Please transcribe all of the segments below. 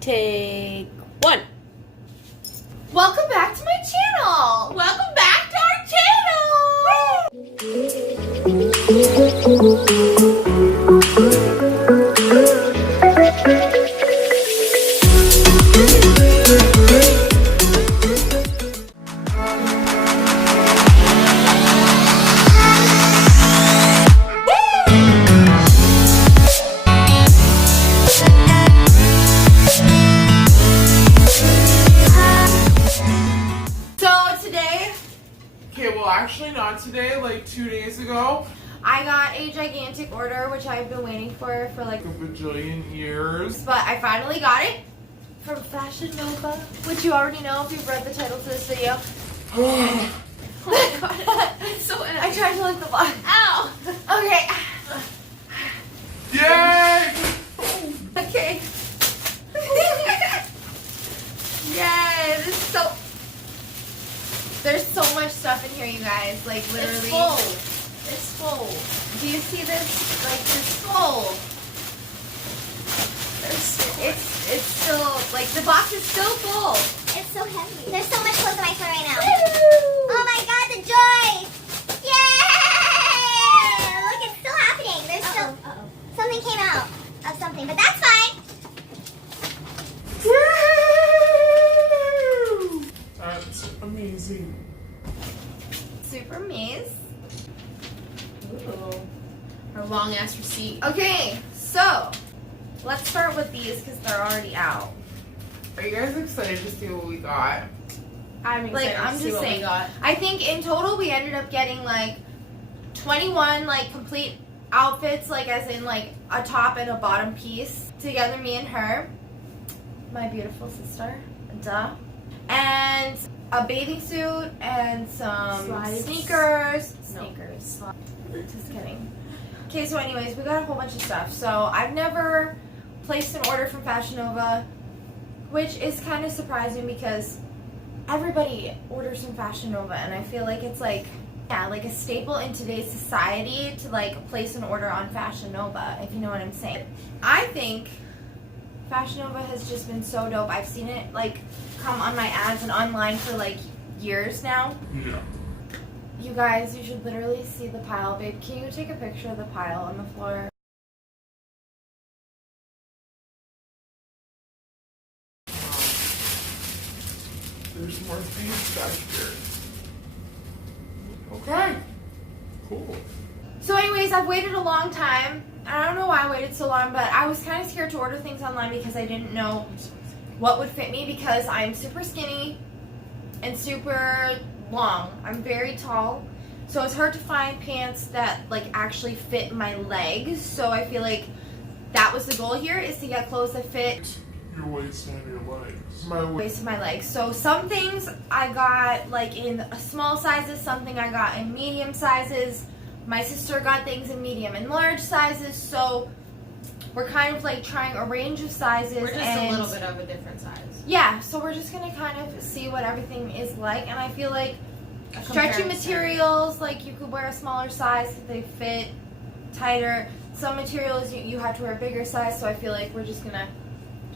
Take one. Welcome back to my channel! Welcome back to Actually not today, like 2 days ago. I got a gigantic order, which I've been waiting for like a bajillion years. But I finally got it from Fashion Nova, which you already know if you've read the title to this video. Oh my god, it's so empty. I tried to lick the block. Ow! Okay. Yay! Okay. Yay, this is so... There's so much stuff in here, you guys. Like, literally. It's full. It's full. Do you see this? Like, it's full. It's still, like, the box is still full. It's so heavy. There's so much clothes on my floor right now. Oh my god, the joy! Yay! Look, it's still happening. There's still... Something came out of something, but that's fine. That's amazing. Super maze. Ooh. Her long ass receipt. Okay, so let's start with these because they're already out. Are you guys excited to see what we got? I'm excited I'm to see just what saying. we got. I think in total we ended up getting like 21 like complete outfits, like as in like a top and a bottom piece together, me and her, my beautiful sister, duh, and a bathing suit and some Slides. sneakers. No. Sneakers. Just kidding. Okay, so anyways, we got a whole bunch of stuff. So I've never placed an order from Fashion Nova, which is kind of surprising because everybody orders from Fashion Nova, and I feel like it's like, yeah, like a staple in today's society to like place an order on Fashion Nova, if you know what I'm saying. I think Fashion Nova has just been so dope. I've seen it like come on my ads and online for like years now. Yeah. You guys, you should literally see the pile. Babe, can you take a picture of the pile on the floor? There's more things back here. Okay. Cool. So anyways, I've waited a long time. I don't know why I waited so long, but I was kind of scared to order things online because I didn't know what would fit me because I'm super skinny and super long. I'm very tall, so it's hard to find pants that like actually fit my legs. So I feel like that was the goal here, is to get clothes that fit Your waist and your legs. my waist and my legs. So some things I got like in small sizes, something I got in medium sizes. My sister got things in medium and large sizes, so we're kind of like trying a range of sizes. We're just a little bit of a different size. Yeah, so we're just gonna kind of see what everything is like, and I feel like A stretchy comparison. materials, like you could wear a smaller size if they fit tighter. Some materials you have to wear a bigger size, so I feel like we're just gonna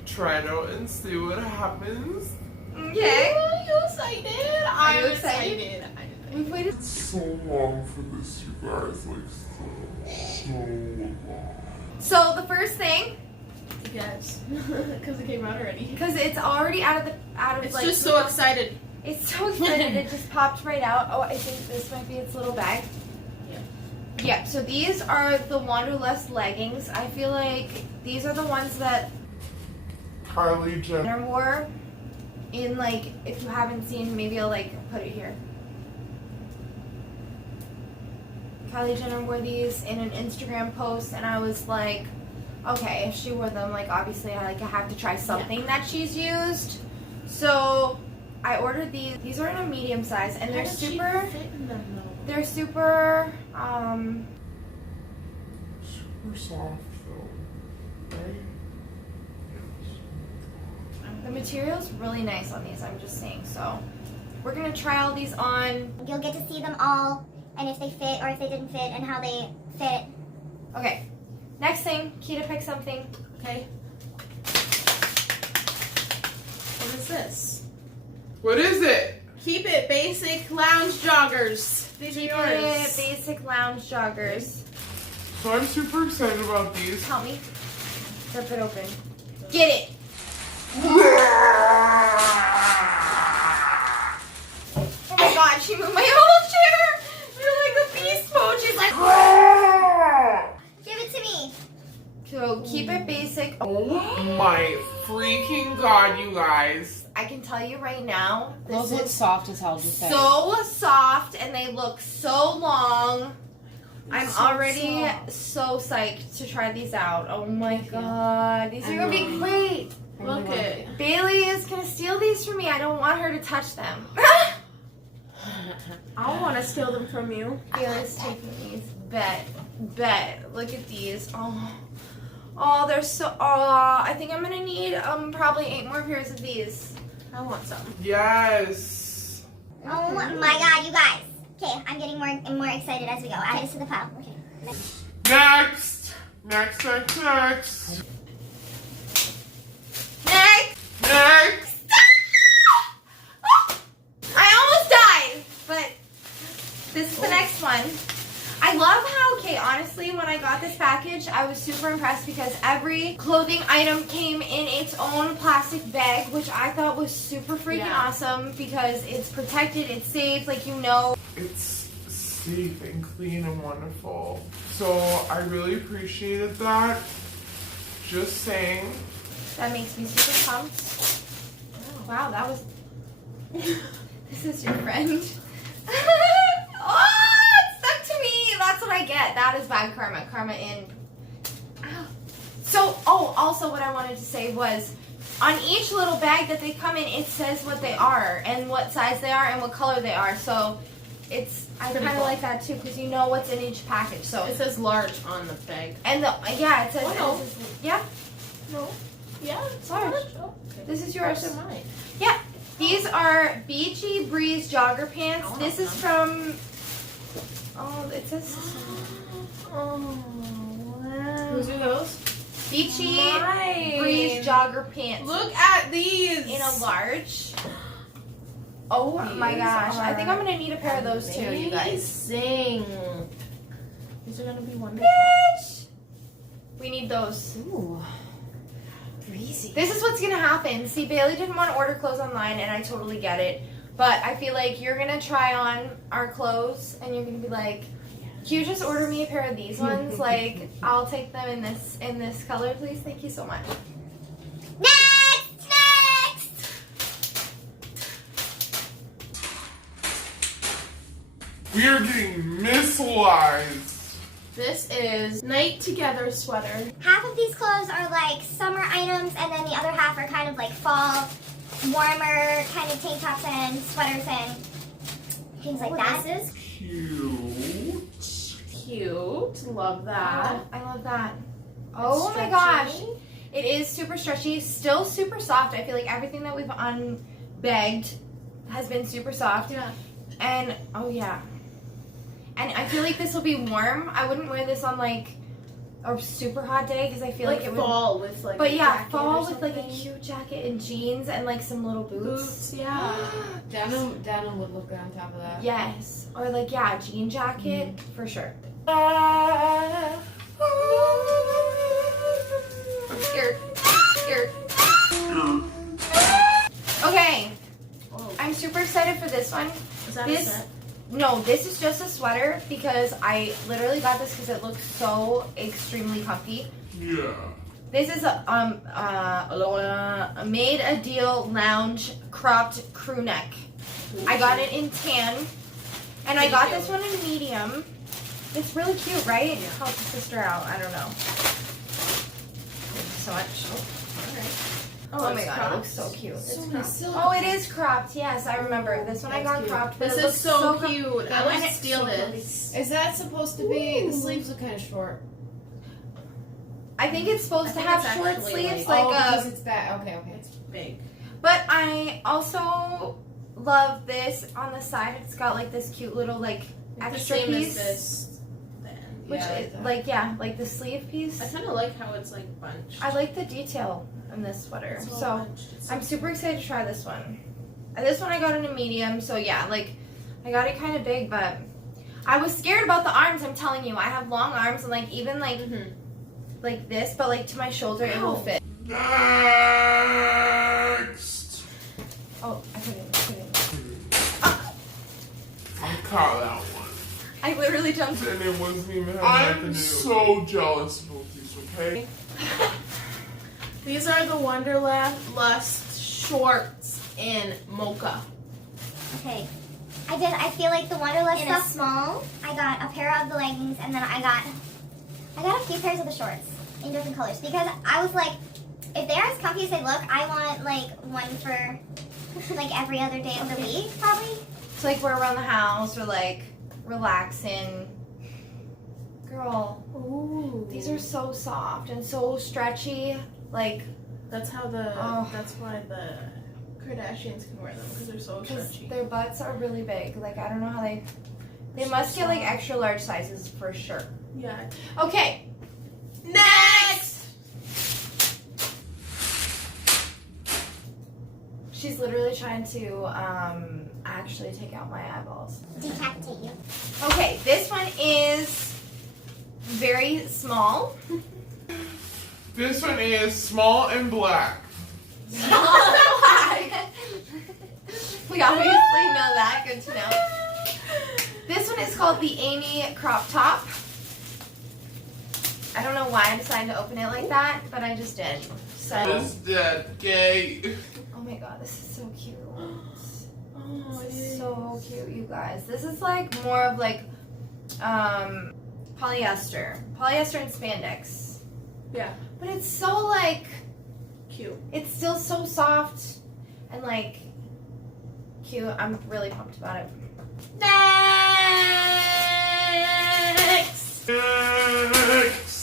Try it out and see what happens. okay. Are you excited? Are you I'm excited? We've waited. So long for this, you guys. Like, so long. So the first thing, Yes, because it came out already. because it's already out of It's like. just so excited. It's so excited, it just popped right out. Oh, I think this might be its little bag. Yeah. Yeah, so these are the Wanderlust leggings. I feel like these are the ones that Kylie Jenner. Jenner wore in, like, if you haven't seen, maybe I'll like put it here. Kylie Jenner wore these in an Instagram post, and I was like, okay, if she wore them, like, obviously I have to try something that she's used. So I ordered these. These are in a medium size, and they're super. They're super. Super soft, though. Right? The material's really nice on these. I'm just saying. So we're gonna try all these on. You'll get to see them all, and if they fit or if they didn't fit, and how they fit. Okay. Next thing, Kita pick something. Okay. What is it? Keep it basic lounge joggers. These are yours. Basic lounge joggers. So I'm super excited about these. Help me. Rip it open. Get it. Oh my god, she moved my whole chair. You're like a beast mode. She's like, Give it to me. so keep it basic. Oh my freaking god, you guys. I can tell you right now, Those this look is soft as hell, just saying. so soft and they look so long. I'm So already soft. so psyched to try these out. Oh my god, these are gonna be great. I really Look want it. Bailey is gonna steal these from me. I don't want her to touch them. I want to steal them from you. Bailey's taking these. Bet. Look at these. Oh, they're so. Oh, I think I'm gonna need probably 8 more pairs of these. I want some. Yes. Oh my god, you guys. Okay, I'm getting more and more excited as we go. Add this to the pile. Okay. Next! Next. Next! I almost died, but this is the next one. I love how, okay, honestly, when I got this package, I was super impressed because every clothing item came in its own plastic bag, which I thought was super freaking awesome because it's protected, it's safe, like you know. It's safe and clean and wonderful. So I really appreciated that. Just saying. That makes me super pumped. Wow, that was... This is your friend. Oh, it stuck to me. That's what I get. That is bad karma. Karma in. Ow. So, also what I wanted to say was, on each little bag that they come in, it says what they are and what size they are and what color they are. So, I Pretty kind of cool. like that too because you know what's in each package. So, It says large on the bag. and it says, Oh, no. it says yeah. No. Yeah, it's Large. large. Oh, okay. This is yours. Yours and mine. Yeah, these are Beachy Breeze jogger pants. Oh, This is from. Oh, it says Oh, wow. Whose are those? Beachy Mine. Breeze jogger pants. Look at these. In a large. Oh my These gosh! I think I'm are gonna need a pair of those too, you guys. Amazing. These are gonna be wonderful. Bitch! We need those. Ooh. Greasy. This is what's gonna happen. See, Bailey didn't want to order clothes online, and I totally get it. But I feel like you're gonna try on our clothes, and you're gonna be like, "Can you just order me a pair of these ones? Like, I'll take them in this color, please. Thank you so much." Next! We are getting missileized. This is Night Together sweater. Half of these clothes are like summer items, and then the other half are kind of like fall, warmer kind of tank tops and sweaters and things like that. This is Cute. cute. Love that. I love that. Oh my gosh. It is super stretchy, still super soft. I feel like everything that we've unbagged has been super soft. Yeah. And, oh yeah. And I feel like this will be warm. I wouldn't wear this on like a super hot day because I feel like, it would. fall with like. But a yeah, jacket fall or with like a something. cute jacket and jeans and like some little boots. Boots. Yeah. Denim would look good on top of that. Yes. Or like, yeah, jean jacket for sure. I'm scared. Scared. Okay. I'm super excited for this one. Is that This- a set? No, this is just a sweater because I literally got this because it looks so extremely comfy. Yeah. This is a made a deal lounge cropped crew neck. I got it in tan, and I got this one in medium. It's really cute, right? Help your sister out. I don't know. Thank you so much. Oh my it's god, it cropped. looks so cute. It's cropped. Oh, it is cropped. Yes, I remember. This one I got Cute. cropped. But This it is looks so com- cute. I And want to it's steal so this. Is that supposed to be? The sleeves look kind of short. I think it's supposed I to think have it's short actually sleeves, like- like because it's back. Okay. It's big. But I also love this on the side. It's got like this cute little like extra the same piece, as this. Then. which Yeah, I is like that. like the sleeve piece. I kind of like how it's like bunched. I like the detail in this sweater, It's all so bunched. It's I'm super excited to try this one. This one I got in a medium, so yeah, like, I got it kind of big, but I was scared about the arms, I'm telling you. I have long arms, and, like, even, like, like this, but, like, to my shoulder, it will fit. Next. Oh, I couldn't. I caught that one. I literally jumped. And it wasn't even having I'm nothing to do. so jealous about these, okay? These are the Wanderlust shorts in mocha. Okay. I feel like the Wanderlust In a stuff. Small. I got a pair of the leggings, and then I got a few pairs of the shorts in different colors because I was like, if they're as comfy as they look, I want like one for like every other day of the week, probably. So, like, we're around the house, or, like, relaxing. Girl, Ooh. these are so soft and so stretchy. Like, That's how Oh. that's why the Kardashians can wear them, because they're so because stretchy. their butts are really big. Like, I don't know how they must get, like, extra large sizes for sure. Yeah. Okay. Next! She's literally trying to actually take out my eyeballs. Decapitate you. Okay, this one is very small. This one is small and black. We obviously know that. Good to know. This one is called the Amy crop top. I don't know why I decided to open it like that, but I just did. So, Is that gay? oh my god, this is so cute. Oh, This is so cute, you guys. This is like more of like polyester and spandex. Yeah. But it's so like Cute. it's still so soft and like cute. I'm really pumped about it. Next. Next.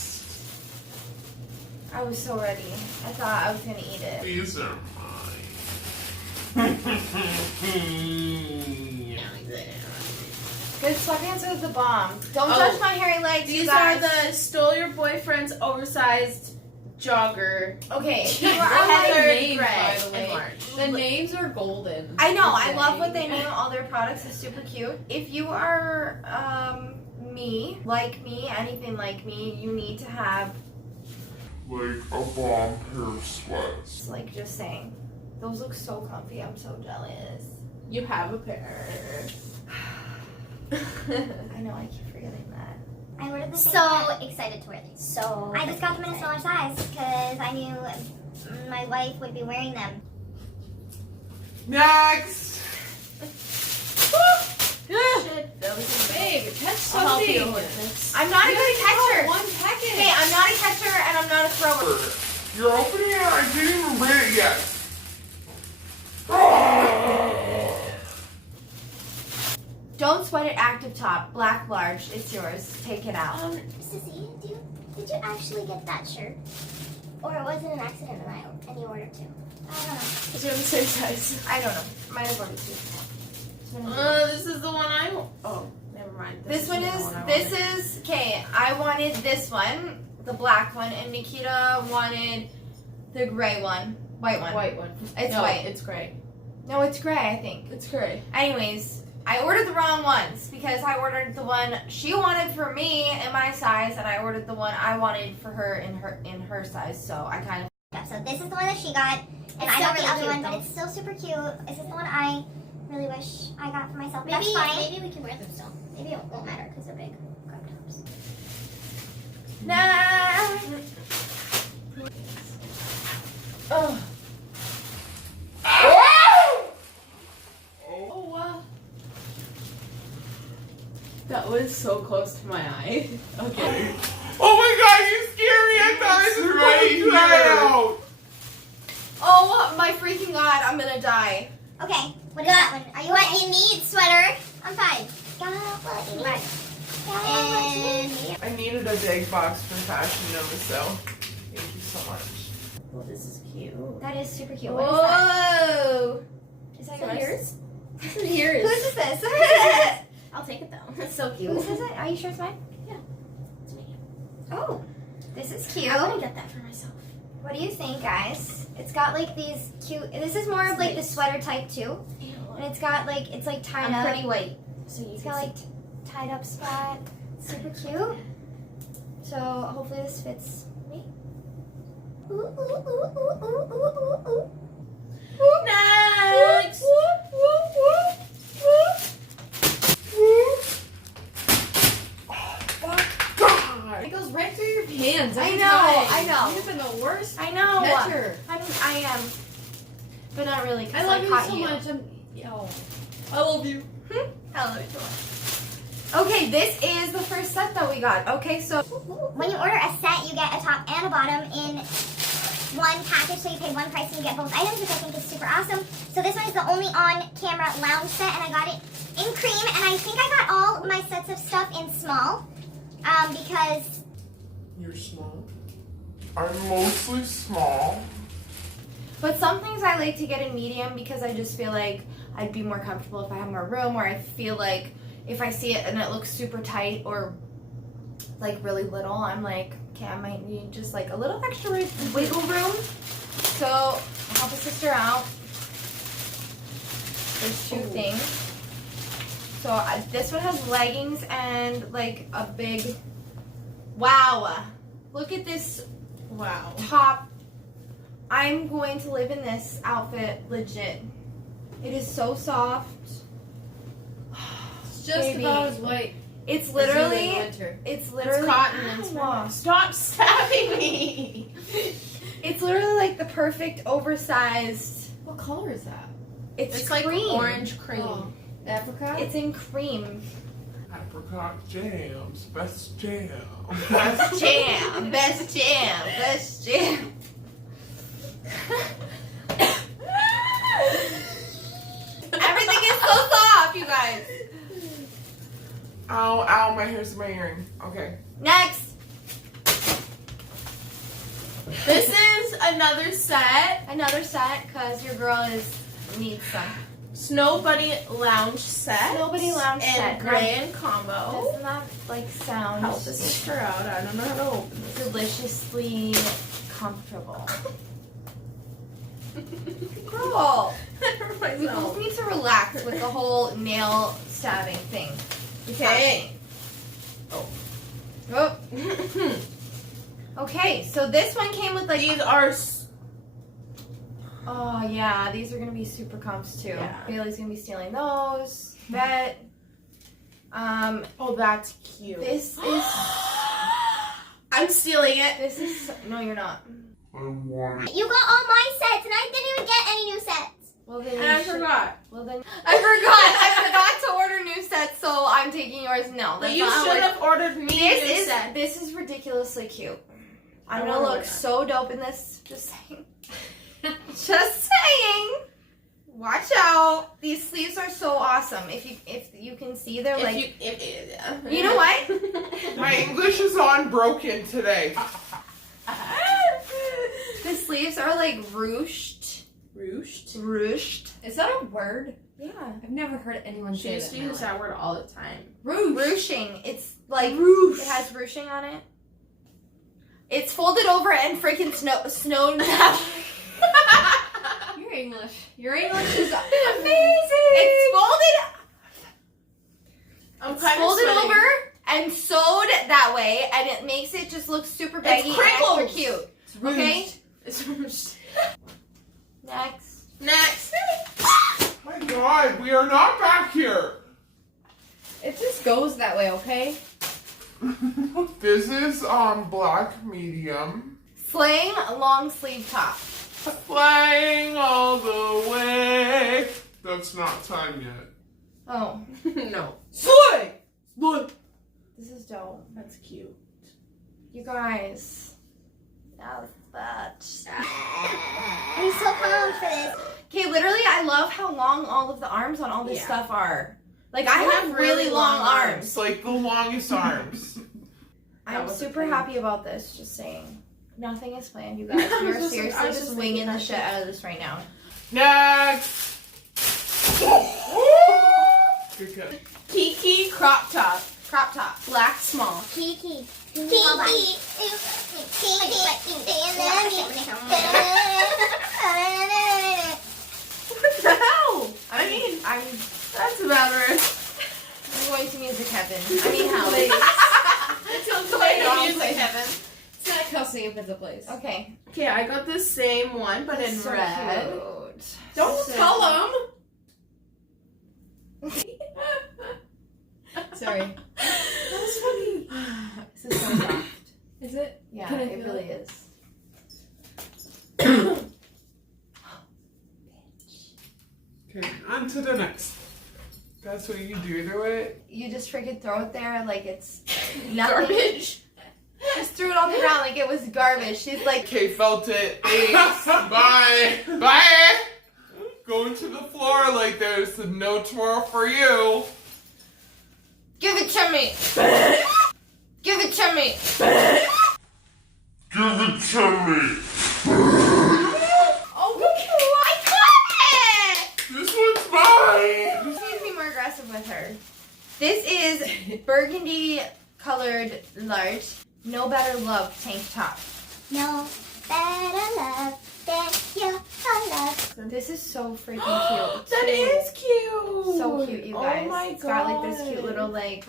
I was so ready. I thought I was gonna eat it. These are mine. Good sweatpants are the bomb. Don't Oh, judge my hairy legs, These you are guys. the stole your boyfriend's oversized jogger. Okay. They You are had on their my- name, by the way. In March. The names are golden. I know. I Okay. love what they name all their products. It's super cute. If you are me, anything like me, you need to have, Like a bomb pair of sweats. like, just saying. Those look so comfy. I'm so jealous. You have a pair. I know. I keep forgetting that. I ordered the same So pair. excited to wear these. So I just got them in a smaller size because I knew my wife would be wearing them. Next. Babe, catch I'll help something. you with this. I'm not a good catcher. One package. Okay, I'm not a catcher and I'm not a thrower. You're opening it. I didn't even read it yet. Don't sweat it. Active top, black large. It's yours. Take it out. Sissy, did you actually get that shirt? Or was it an accident and you ordered two? I don't know. Because you're the same size. I don't know. Might have ordered two. This is the one I want. Oh, never mind. This one isn't the is, one I this wanted. is, okay, I wanted this one, the black one, and Nikita wanted the gray one, white one. White one. It's No, white. It's gray. No, it's gray, I think. It's gray. Anyways, I ordered the wrong ones because I ordered the one she wanted for me in my size, and I ordered the one I wanted for her in her size, so I kind of... So this is the one that she got, and It's I got the still other cute, one, but though. it's still super cute. This is the one I really wish I got for myself. maybe That's fine. maybe we can wear them still. Maybe it won't matter because they're big crop tops. Nah. Oh. Oh. That was so close to my eye. Okay. Oh my god, you scared me. I thought It's I just right pulled that here. out. Oh my freaking god, I'm gonna die. Okay, what is that one? Are you What okay? you need, sweater? I'm fine. Got what you need. Right. Got what you And need. I needed a big box from Fashion Nova, so thank you so much. Well, this is cute. That is super cute. What is that? whoa! Is that Is that yours? yours? This is yours. Whose is this? I'll take it though. It's so cute. Whose is it? Are you sure it's mine? It's me. Oh, this is cute. I want to get that for myself. What do you think, guys? It's got like these cute. This is more of like the sweater type too, and it's got like it's like tied I'm up. pretty white. So you It's can got see. like tied up spot. Super cute. So hopefully this fits me. Ooh, ooh, ooh, ooh, ooh, ooh, ooh, ooh. Next. God. It goes right through your pants. I every know, time. I know. You've been the worst I know. catcher. I am, but not really. 'Cause I love you caught so much. I love you. I love you so much. Okay, this is the first set that we got. Okay, so When you order a set, you get a top and a bottom in one package, so you pay one price and you get both items, which I think is super awesome. So this one is the only on-camera lounge set, and I got it in cream, and I think I got all my sets of stuff in small, because You're small. I'm mostly small. but some things I like to get in medium because I just feel like I'd be more comfortable if I have more room, or I feel like if I see it and it looks super tight or like really little, I'm like, okay, I might need just like a little extra wiggle room. So I'll help a sister out. There's two things. So this one has leggings and like a big, wow, look at this Wow. top. I'm going to live in this outfit, legit. It is so soft. It's just Baby. about as white. It's as you in literally, winter. it's literally, cotton and Ow. Stop stabbing me. It's literally like the perfect oversized. What color is that? It's like cream. orange cream. Oh. Apricot. It's in cream. Apricot jams, best jam. Best jam, best jam, best jam. Everything is so soft, you guys. Ow, ow, my hair's in my earring. Okay. Next. This is another set. Another set, because your girl needs some. Snow Bunny Lounge set. Snow Bunny Lounge and set. Grand Combo. Doesn't that like sound Help the sister out. I don't know how to open this. deliciously comfortable? Girl, we both need to relax with the whole nail stabbing thing. Okay. Oh. Okay, so this one came with like. These are Oh yeah, these are gonna be super comfs too. Yeah. Bailey's gonna be stealing those. Bet. oh, that's cute. This is. I'm stealing it. This is. No, you're not. I want it. you got all my sets, and I didn't even get any new sets. Well then. And you I should- forgot. Well then. I forgot to order new sets, so I'm taking yours. No, But that's you not how should it- have ordered me a new set. This is ridiculously cute. I'm I gonna wanna wear look that. so dope in this. Just saying. Just saying. Watch out. These sleeves are so awesome. If you can see, they're like. You know what? My English is on broken today. The sleeves are like ruched. Ruched. Is that a word? Yeah. I've never heard anyone She say used that. to in my use life. that word all the time. Ruching. It's like Ruche. it has ruching on it. It's folded over and freaking snow. Your English is Amazing. It's folded. I'm It's kind of folded sweating. over and sewed that way, and it makes it just look super baggy and crinkles. extra cute. Okay. It's ruched. Next. Next. My God, we are not back here. It just goes that way, okay? This is black medium. Slaying long sleeve top. Flying all the way. That's not time yet. Oh, No. Soy! this is dope. That's cute. You guys. Now that. I'm so pumped for this. Okay, literally, I love how long all of the arms on all this Yeah. stuff are. Like, I You have really long arms. It's like the longest arms. I'm was a super thing. happy about this, just saying. Nothing is planned, you guys. I We was are just- seriously I was just just winging thinking the that shit too. out of this right now. Next. Good catch. Kiki crop top. Crop top. Black small. Kiki. What the hell? I mean, I'm that's about right. going to music heaven. I mean, how? It's on Wrong music place. heaven. It's not cussing if it's a place. Okay. Okay, I got the same one, but in So red. cute. Don't So- tell them. Sorry. That was funny. This is so soft. Is it? Yeah, Can I it feel really it? is. Okay, on to the next. That's what you do to it. You just freaking throw it there like it's nothing. Garbage. Just threw it on the ground like it was garbage. She's like, Okay, felt it. Thanks. Bye. Bye. Going to the floor like there's no tomorrow for you. give it to me. Give it to me. Give it to me. Oh, I got it! This one's mine. Just need to be more aggressive with her. This is burgundy colored large. No Better Love tank top. No better love than your love. This is so freaking cute. That is cute. So cute, you guys. Oh my It's got like this cute God. little like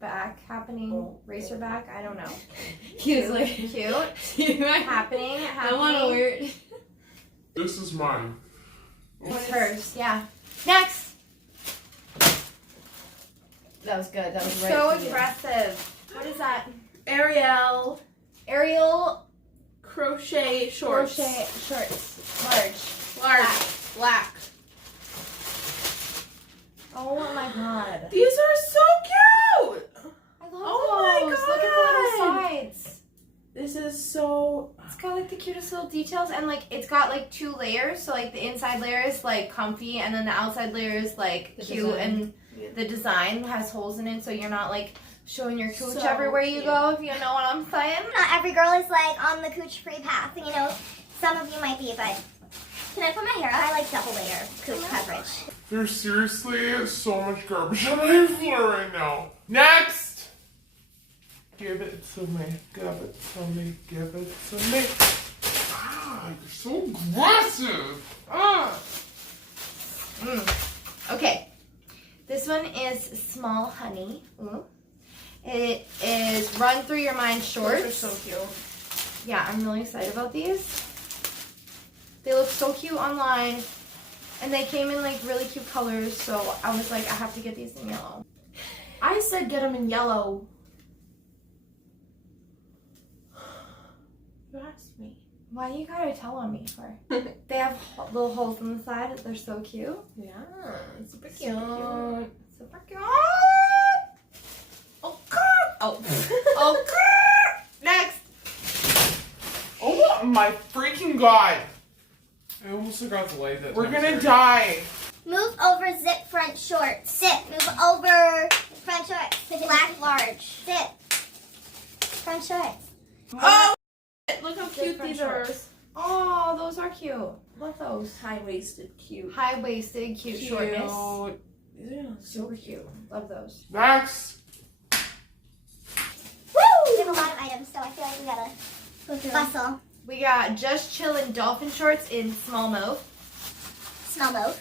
back happening, racer back. I don't know. He was like, Cute happening. I want to wear it. This is mine. It's hers. Yeah. Next. That was good. That was right. So for you. aggressive. What is that? Ariel Ariel crochet shorts. crochet shorts. Large. Large. Black. Oh my god. These are so cute. I love Oh my those. Look at the little sides. This is so. It's got like the cutest little details and like it's got like 2 layers. So like the inside layer is like comfy and then the outside layer is like The cute design. and Yeah. the design has holes in it so you're not like showing your cooch So everywhere you cute. go, if you know what I'm saying. Not every girl is like on the cooch free path. You know, some of you might be, but can I put my hair up? I like double layer cooch coverage. There's seriously so much garbage on my floor right now. Next! Give it to me. Give it to me. Give it to me. Ah, you're so aggressive. Okay. This one is Small Honey. Ooh. It is Run Through Your Mind shorts. Those are so cute. Yeah, I'm really excited about these. They look so cute online. And they came in like really cute colors, so I was like, I have to get these in yellow. I said get them in yellow. You asked me. Why you gotta tell on me for? They have little holes in the side. They're so cute. Yeah, super cute. Super cute. Super cute. Oh, God. Oh. Oh. Next. Oh my freaking god. I almost forgot to light that. We're gonna die. Move over zip front shorts. Sit. Move over front shorts. Black large. Sit. Front shorts. Oh, look how cute Different these are. shorts. Oh, those are cute. Love those. High-waisted, cute. High-waisted, cute shortness. These are Super cute. Love those. Next. Woo! We have a lot of items, so I feel like we gotta go through bustle. We got Just Chillin' dolphin shorts in small mauve. Smell mode.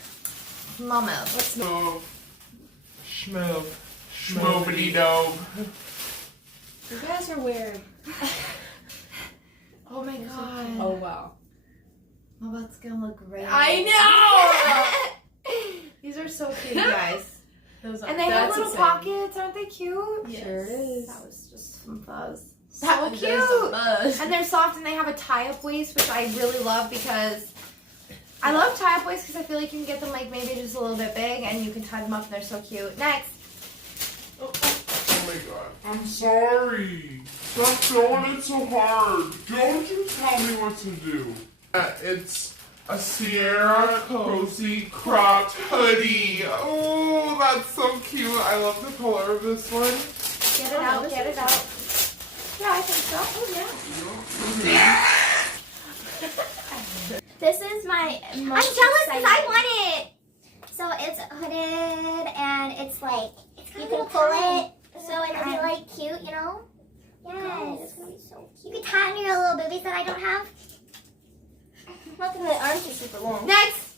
Small mauve. What's Move. Schmove. Schmovity dove. You guys are weird. Oh my god. Oh wow. Oh, that's gonna look great. I know. These are so cute, guys. Those are, And they have that's little exciting. pockets. Aren't they cute? Yes. Sure is. That was just some fuzz. So So cute. cute. And they're soft and they have a tie-up waist, which I really love because I love tie-up waists because I feel like you can get them like maybe just a little bit big and you can tie them up and they're so cute. Next. Oh my god. I'm sorry. Stop throwing it so hard. Don't you tell me what to do. It's a Sierra Cozy cropped hoodie. Oh, that's so cute. I love the color of this one. Get it out, get it out. Yeah, I think so. Oh, yeah. This is my most I'm jealous because I want it. So it's hooded and it's like you can pull it so it'll be like cute, you know? Yes, it's gonna be so cute. You can tie on your little boobies that I don't have. Not that my arms are super long. Next!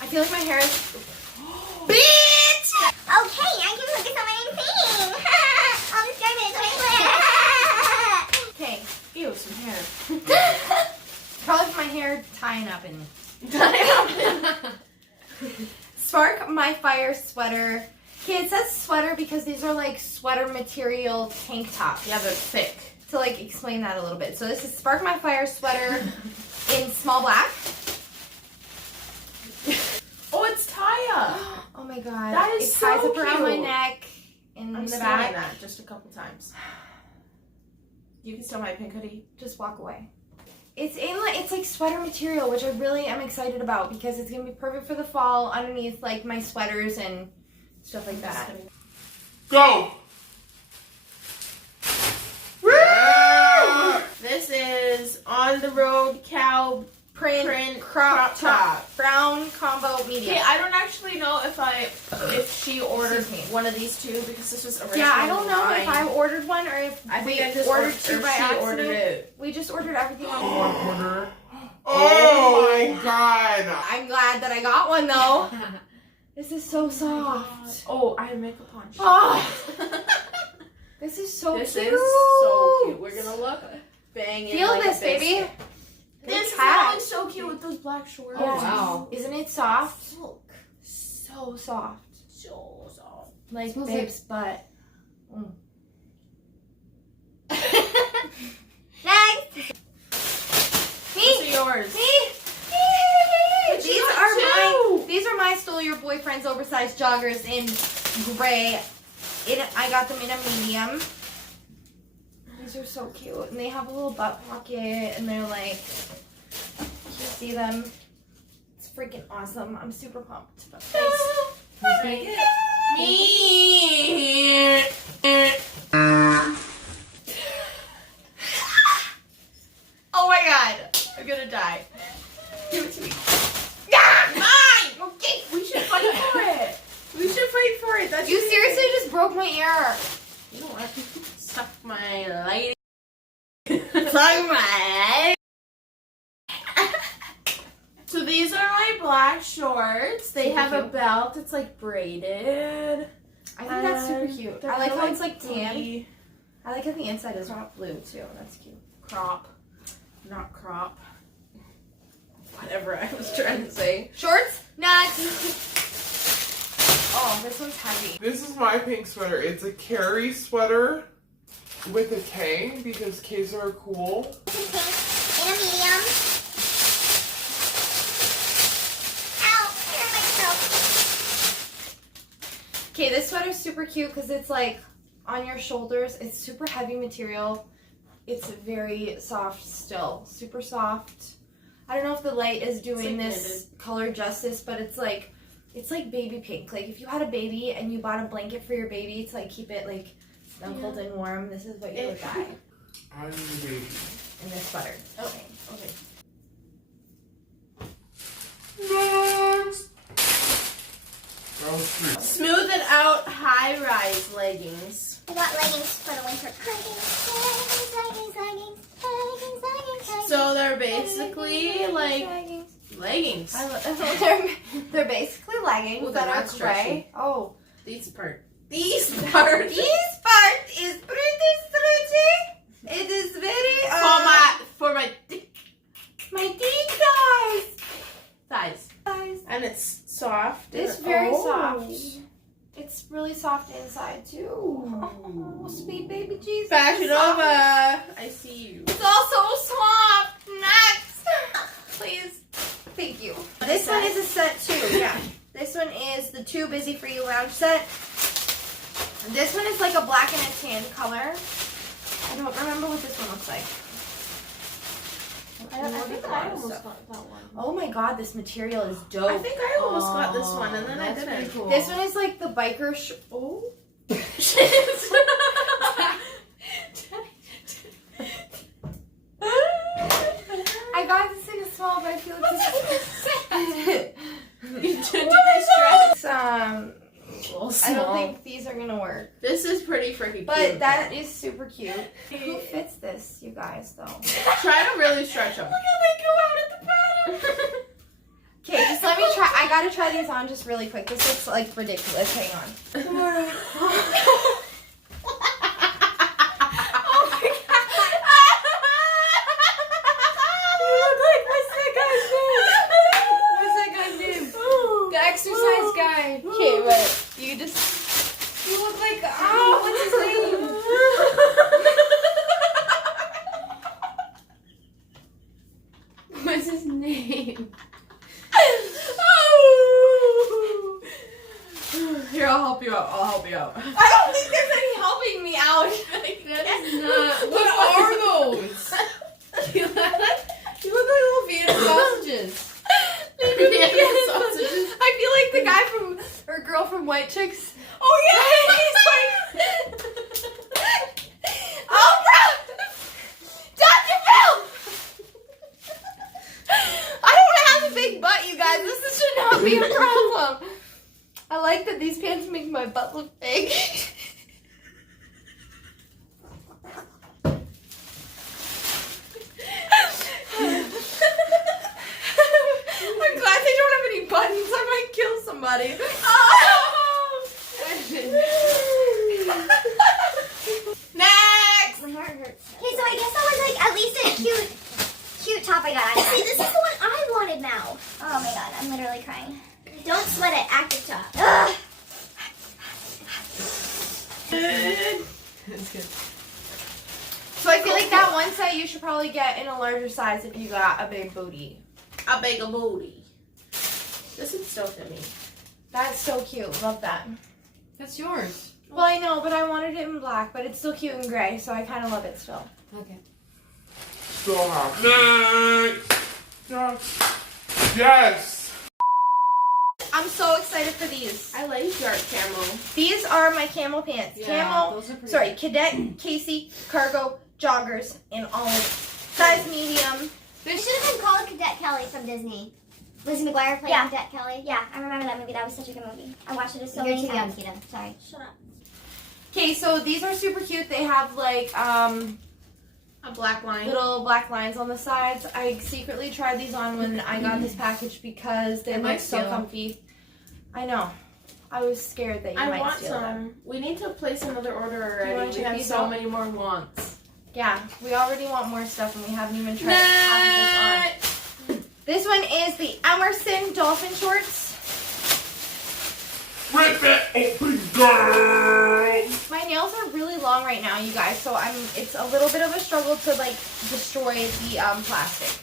I feel like my hair is... Bitch! Okay, I can look at so many things. All this garbage. Okay. Ew, some hair. Probably my hair tying up and... Spark My Fire sweater. Okay, it says sweater because these are like sweater material tank tops. Yeah, they're thick. To like explain that a little bit. So this is Spark My Fire sweater in small black. Oh, it's Taya. Oh my god. That is it ties so up around my cute. neck in I'm the stealing back. that just a couple times. You can steal my pink hoodie. Just walk away. It's in like it's like sweater material, which I really am excited about because it's gonna be perfect for the fall underneath like my sweaters and stuff like that. Go! Woo! This is On the Road Cow Print crop top. brown combo medium. Okay, I don't actually know if she ordered Excuse me. one of these two because this was originally Yeah, I don't know if I mine. ordered one or if I think we I just ordered two by she accident. ordered it. We just ordered everything on One one. order. Oh my god! I'm glad that I got one though. This is so soft. Oh, I have makeup on. Oh, this is so This cute. is so cute. We're gonna look banging. Feel like this, a baby. biscuit. This This hat. is so cute with those black shorts. Yeah. wow. Isn't it soft? Silk. So soft. So soft. Like Smells babe's butt. Next. These are yours. These are my Stole Your Boyfriend's oversized joggers in gray. I got them in a medium. These are so cute, and they have a little butt pocket, and they're like, you see them? It's freaking awesome. I'm super pumped. But Me. Oh my god, I'm gonna die. give it to me. Mine. Okay, we should fight for it. We should fight for it. That's You really seriously just broke my ear. You know what? Suck my lady. Suck my. So these are my black shorts. They Super have a cute. belt. It's like braided. I think that's super cute. They're I like kinda how it's like tan. booty. I like how the inside is not blue too. That's cute. Crop. Not crop. Whatever I was trying to say. Shorts? Nuts. Oh, this one's heavy. This is my pink sweater. It's a carry sweater with a K because K's are cool. In a medium. Ow, I hurt myself. Okay, this sweater's super cute because it's like on your shoulders. It's super heavy material. It's very soft still. Super soft. I don't know if the light is doing like this color justice, but it's like baby pink. Like if you had a baby and you bought a blanket for your baby to like keep it like snuggled and warm, this is what you would buy I need a baby. in this sweater. Okay. Okay. Next! That was three. Smooth it out high-rise leggings. I got leggings for the winter. Leggings. So they're basically like leggings. They're basically leggings Ooh, that they're are not stretchy. gray. Oh, These part. this part is pretty stretchy. It is very For my dick my deep thighs. thighs. And it's soft. It's very soft. It's really soft inside too. Oh, sweet baby Jesus. Fashion It's soft. Nova. I see you. It's also soft. Next, please. Thank you. This one is a set too. Yeah. This one is the Too Busy For You lounge set. This one is like a black and a tan color. I don't remember what this one looks like. I think I almost got that one. Oh my god, this material is dope. I think I almost got this one and then I That's didn't. pretty cool. This one is like the biker. Oh. I got this in a small, but I feel like this is. Did they stretch? I don't think these are gonna work. This This is pretty freaking But cute. that is super cute. Who fits this, you guys, though? Try to really stretch them. Look how they go out at the bottom. Okay, just let me try. I gotta try these on just really quick. This looks like ridiculous. Hang on. Oh my god. You look like, what's that guy's name? The exercise guy. Okay, but you just. You look like, oh, what's his name? What's his name? Here, I'll help you out. I'll help you out. I don't think there's any helping me out. That is not. What are those? You look like little Vienna sausages. Sausages. I feel like the guy from or girl from White Chicks. Oh yeah, he's like, Oprah, Dr. Phil. I don't have a big butt, you guys. This should not be a problem. I like that these pants make my butt look big. I'm glad they don't have any buttons. I might kill somebody. Next! My heart hurts. Okay, so I guess that was like at least a cute top I got. See, this is the one I wanted now. Oh my god, I'm literally crying. Don't sweat it, active top. Ugh. So I feel like that one set you should probably get in a larger size if you got a big booty. A big booty. This would still fit me. That's so cute. Love that. That's yours. Well, I know, but I wanted it in black, but it's still cute in gray, so I kind of love it still. Okay. Still have next. Yes. Yes. I'm so excited for these. I like dark camo. These are my camel pants. Camel, those are pretty sorry, cadet, Casey, cargo, joggers, in olive. Size medium. They should have been called Cadet Kelly from Disney. Lizzie McGuire played Cadet Kelly. Yeah, I remember that movie. That was such a good movie. I watched it so many times. You're too young, Kita. Sorry. Shut up. Okay, so these are super cute. They have like A black line. little black lines on the sides. I secretly tried these on when I got this package because they I look might so steal them. comfy. I know. I was scared that you I might want steal some. them. We need to place another order You already. wanna We check have these so out? many more wants. Yeah, we already want more stuff and we haven't even tried half of this on. This one is the Emerson Dolphin Shorts. Rip it open, girl. My nails are really long right now, you guys, so it's a little bit of a struggle to like destroy the plastic.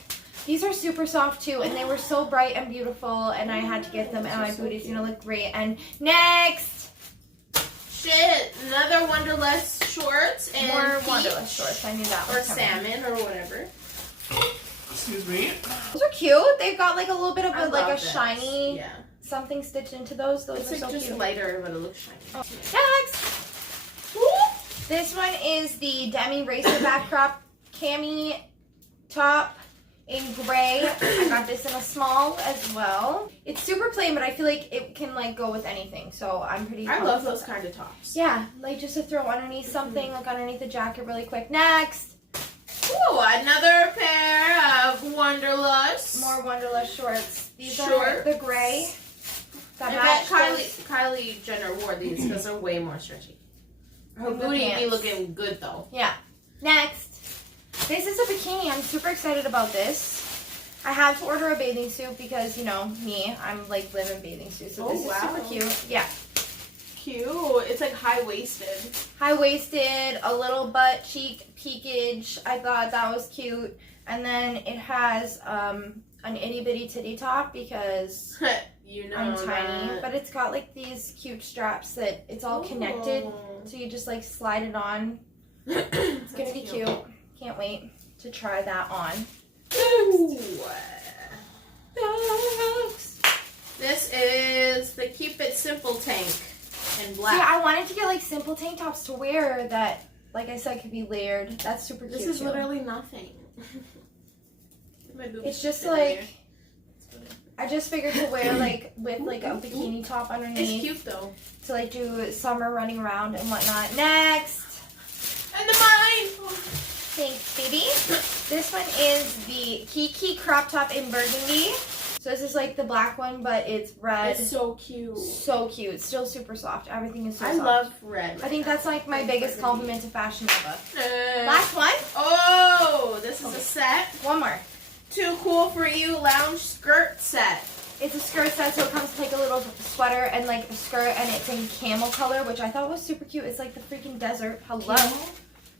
These are super soft too, and they were so bright and beautiful, and I had to get them, and my booty's gonna look great. And next, Shit, another Wonderlust shorts and more peach Wanderlust shorts. I knew that one. or salmon or whatever. Excuse me. Those are cute. They've got like a little bit of I a, like a love this. shiny Yeah, something stitched into those. Those it's are like so just cute. lighter, but it looks shiny. Oh. Next, this one is the Demi Racer back crop cami top in gray. I got this in a small as well. It's super plain, but I feel like it can like go with anything. So I'm pretty. I pumped love with those that. kind of tops. Yeah, like just to throw underneath something, like underneath the jacket really quick. Next, Ooh, another pair of Wonderlust. more Wanderlust shorts. These are Shorts. the gray. I That bet match Kylie Jenner wore these because they're way more stretchy. Her And the booty be pants. looking good though. Yeah. Next, this is a bikini. I'm super excited about this. I had to order a bathing suit because, you know, me, I'm like live in bathing suits. So Oh, this is wow. super cute. Yeah. Cute. It's like high-waisted. High-waisted, a little butt cheek peekage. I thought that was cute. And then it has an itty-bitty titty top because You know I'm tiny. that. But it's got like these cute straps that it's all connected. So you just like slide it on. It's gonna be cute. Can't wait to try that on. Ooh. Next. This is the Keep It Simple tank in black. See, I wanted to get like simple tank tops to wear that, like I said, could be layered. That's super cute. This is too. literally nothing. My boobies It's just fit in like here. I just figured to wear like with like a bikini top It's underneath cute though. to like do summer running around and whatnot. Next. And the mine. Thanks, baby. This one is the Kiki crop top in burgundy. So this is like the black one, but it's red. It's so cute. So cute. It's still super soft. Everything is so I soft. love red. I think that's like my biggest compliment to Fashion Nova. Last Last one. Oh, this is a set. One more. Too cool for you lounge skirt set. It's a skirt set, so it comes with like a little sweater and like a skirt, and it's in camel color, which I thought was super cute. It's like the freaking desert. Hello.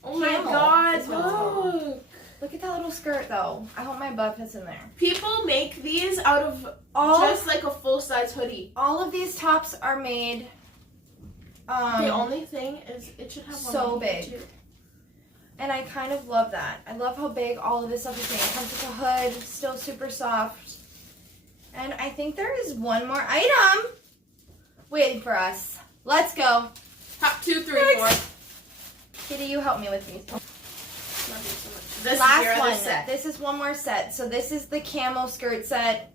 Oh my Camel god, is what it's called. look. Look at that little skirt though. I hope my butt fits in there. People make these out of just like a full-size hoodie. All of these tops are made. The only thing is it should have one so on here, big. too. And I kind of love that. I love how big all of this stuff is made. It comes with a hood, still super soft. And I think there is one more item waiting for us. Let's go. Top 2, 3, 4. Kitty, you help me with these. Love you so much. This is Last your one. other set. This is one more set. So this is the camo skirt set.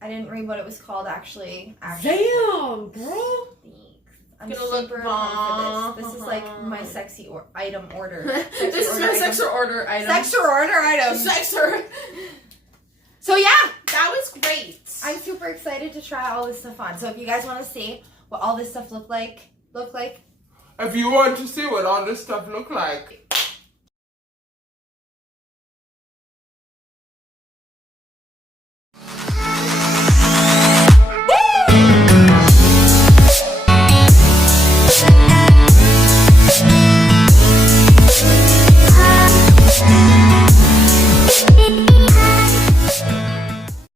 I didn't read what it was called actually. Damn, bro. I'm Gonna look super bomb. pumped for this. This is like my sexy item order. This is my sex or order item. Sex or order item. Sex or... So yeah, That was great. I'm super excited to try all this stuff on. So if you guys want to see what all this stuff look like, If you want to see what all this stuff look like,